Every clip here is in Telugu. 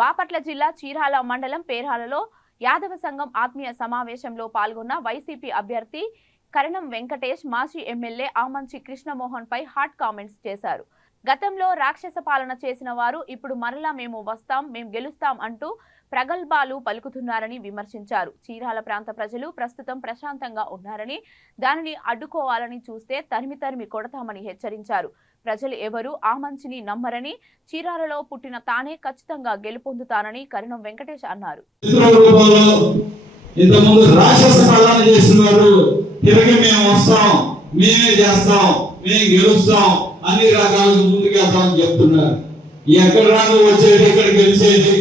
బాపట్ల జిల్లా చీరాల మండలం పేర్హాలలో యాదవ సంఘం ఆత్మీయ సమావేశంలో పాల్గొన్న వైసీపీ అభ్యర్థి కరణం వెంకటేష్ మాజీ ఎమ్మెల్యే ఆమంచి కృష్ణమోహన్ పై హాట్ కామెంట్స్ చేశారు. గతంలో రాక్షస పాలన చేసిన వారు ఇప్పుడు మరలా మేము వస్తాం, మేము గెలుస్తాం అంటూ ప్రగల్భాలు పలుకుతున్నారని విమర్శించారు. చీరాల ప్రాంత ప్రజలు ప్రస్తుతం ప్రశాంతంగా ఉన్నారని, దానిని అడ్డుకోవాలని చూస్తే తరిమి కొడతామని హెచ్చరించారు. ప్రజలు ఎవరు ఆమంచిని నమ్మరని, చీరాలలో పుట్టిన తానే ఖచ్చితంగా గెలుపొందుతానని కరణం వెంకటేష్ అన్నారు. అన్ని రకాలుగా ముందుకెళ్తామని చెప్తున్నారు. ఎక్కడ రాదు వచ్చేది, ఇక్కడ గెలిచేది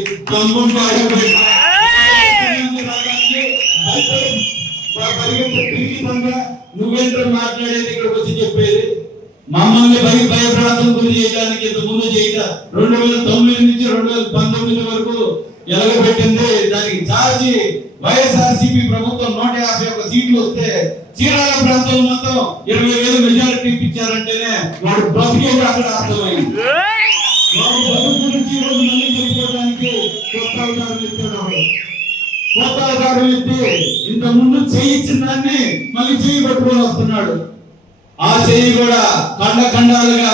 నువ్వేంటో మాట్లాడేది, ఇక్కడికి వచ్చి చెప్పేది మమ్మల్ని భయప్రాంతం గురి చేయడానికి ఇంత ముందు చేయట 2009 నుంచి 2019 వరకు ఎలగబెట్టింది. దానికి చార్జి వైఎస్ఆర్సీపీ ప్రభుత్వం 151 సీట్లు వస్తే చీరాల ప్రాంతం మొత్తం 20,000 మెజారిటీ ఇప్పించారంటేనే వాడు బ్రతికేది అక్కడ అర్థమైంది. వాడు బతుకు గురించి రోజు మళ్ళీ చెప్పుకోవడానికి కొత్త అవతారం ఎత్తి ఇంత ముందు చేయించిన దాన్ని మళ్ళీ చేయి పట్టుకొని వస్తున్నాడు. ఆ చేయి కూడా ఖండాలుగా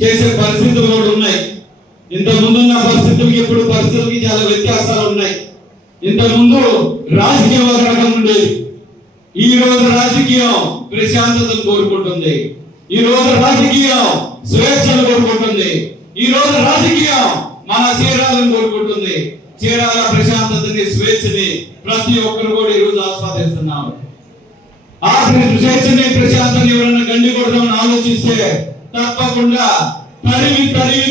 చేసే పరిస్థితులు కూడా ఉన్నాయి. ఇంత ముందున్న పరిస్థితులకి ఇప్పుడు పరిస్థితులకి చాలా వ్యత్యాసాలు ఉన్నాయి. ఇంత ముందు రాజకీయం ఒక రకం ఉండేది. ఈ రోజు రాజకీయం ప్రశాంతతను కోరుకుంటుంది. ఈ రోజు రాజకీయం స్వేచ్ఛను కోరుకుంటుంది. ఈ రోజు రాజకీయం మన చీరాలను కోరుకుంటుంది. చీరాల ప్రశాంతతని, స్వేచ్ఛని ప్రతి ఒక్కరు కూడా ఈ రోజు ఆస్వాదిస్తున్నారు. ఆ స్వేచ్ఛని, ప్రశాంతని ఎవరైనా గండి కొడదామని ఆలోచిస్తే తప్పకుండా తరిమి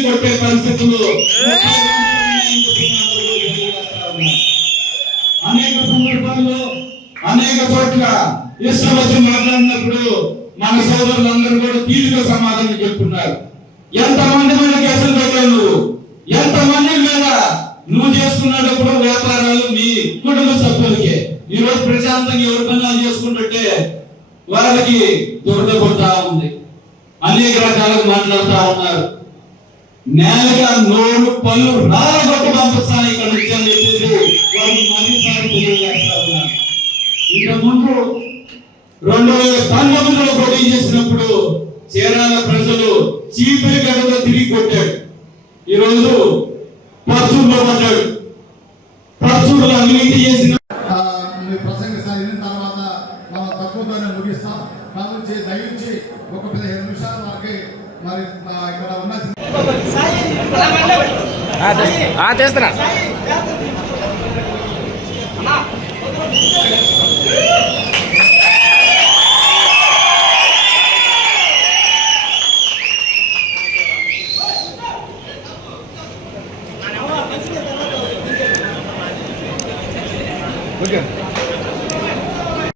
కొట్టే పరిస్థితులు అనేక సందర్భాల్లో అనేక చోట్ల ఇష్టం వచ్చి మాట్లాడినప్పుడు మన సోదరులందరూ కూడా తీరుగా సమాధానం చెప్తున్నారు. ఎంతమంది మీద కేసులు పెట్టావు నువ్వు, ఎంతమంది మీద నువ్వు చేసుకున్నప్పుడు వ్యాపారాలు మీ కుటుంబ సభ్యులకే. ఈ రోజు ప్రశాంతంగా ఎవరి పనులు చేసుకుంటుంటే వాళ్ళకి దురద కొడతా ఉంది. అనేక రకాలుగా మాట్లాడుతూ ఉన్నారు. నేలగా నోరు పళ్ళు రాలగొట్టి పంపిస్తాను ఇక్కడ నుంచి అని చెప్పేసి వాళ్ళు మరోసారి తెలియజేస్తా ఉన్నారు. ఇంత ముందు 2019లో పోటీ చేసినప్పుడు చీరాల ప్రజలు చీపిరి గడతో తిరిగి కొట్టాడు. ఈరోజు పర్చూరులో పడ్డాడు. పర్చూరులో అవినీతి చేసిన ప్రసంగ తర్వాత మనం తక్కువతోనే ముగిస్తాం. కాబట్టి దయించి ఒక 15 నిమిషాల వరకు మరి ఇక్కడ ఉన్న చేస్తున్నా ఓకే.